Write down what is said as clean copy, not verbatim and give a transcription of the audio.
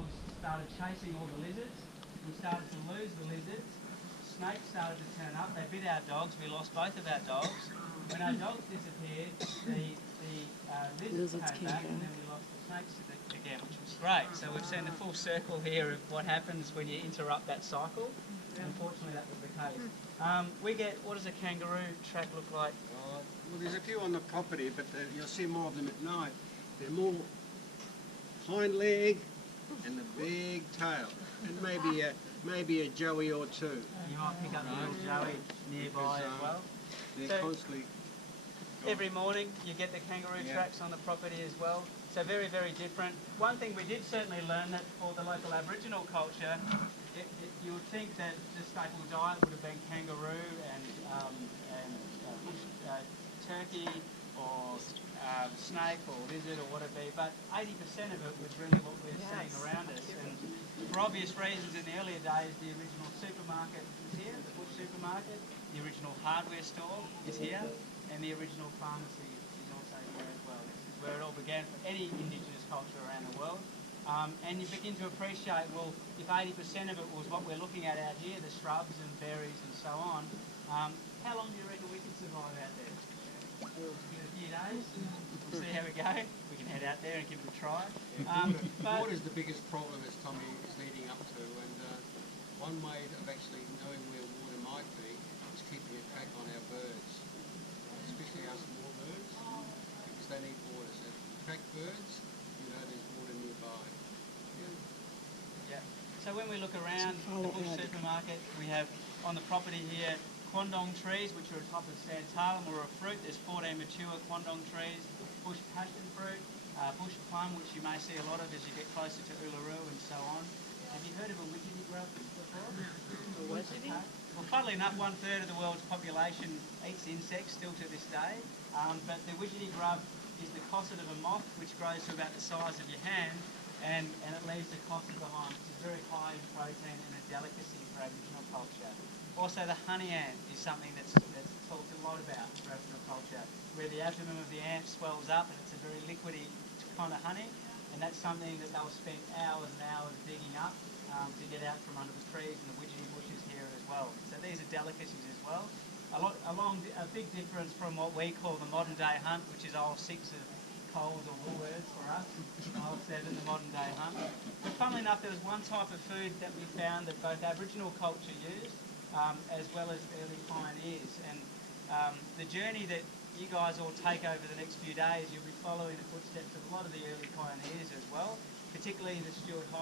dogs started chasing all the lizards. We started to lose the lizards. Snakes started to turn up. They bit our dogs. We lost both of our dogs. When our dogs disappeared, the lizards came back, and then we lost the snakes again, which was great. So we've seen the full circle here of what happens when you interrupt that cycle. Unfortunately, that was the case. We get, what does a kangaroo track look like? Well, there's a few on the property, but you'll see more of them at night. They're more hind leg and a big tail, and maybe a joey or two. You might pick up a little joey nearby as well. They're constantly. Every morning you get the kangaroo tracks on the property as well. So very, very different. One thing we did certainly learn that for the local Aboriginal culture, you would think that the staple diet would have been kangaroo and turkey or snake or lizard or what it be, but 80% of it was really what we're seeing around us. And for obvious reasons, in the earlier days, the original supermarket was here, the bush supermarket, the original hardware store is here, and the original pharmacy is also here as well. This is where it all began for any Indigenous culture around the world. And you begin to appreciate, well, if 80% of it was what we're looking at out here, the shrubs and berries and so on, how long do you reckon we could survive out there? A few days. We'll see how we go. We can head out there and give it a try. Water is the biggest problem, as Tommy is leading up to, and one way of actually knowing where water might be is keeping a track on our birds, especially our small birds, because they need water. So if you track birds, you know there's water nearby. Yeah. So when we look around the bush supermarket, we have on the property here quandong trees, which are a type of santalum or a fruit. There's 14 mature quandong trees, bush passion fruit, bush plum, which you may see a lot of as you get closer to Uluru and so on. Have you heard of a widgery grub before? Well, funnily enough, 1/3 of the world's population eats insects still to this day, but the widgery grub is the cosset of a moth, which grows to about the size of your hand, and it leaves the cosset behind, which is very high in protein and a delicacy for Aboriginal culture. Also, the honey ant is something that's talked a lot about for Aboriginal culture, where the abdomen of the ant swells up and it's a very liquidy kind of honey, and that's something that they'll spend hours and hours digging up to get out from under the trees and the widgery bushes here as well. So these are delicacies as well. A big difference from what we call the modern day hunt, which is aisle 6 of Coles or Woolworths for us, aisle 7 the modern day hunt. But funnily enough, there was one type of food that we found that both Aboriginal culture used as well as early pioneers. And the journey that you guys all take over the next few days, you'll be following the footsteps of a lot of the early pioneers as well, particularly the Stuart High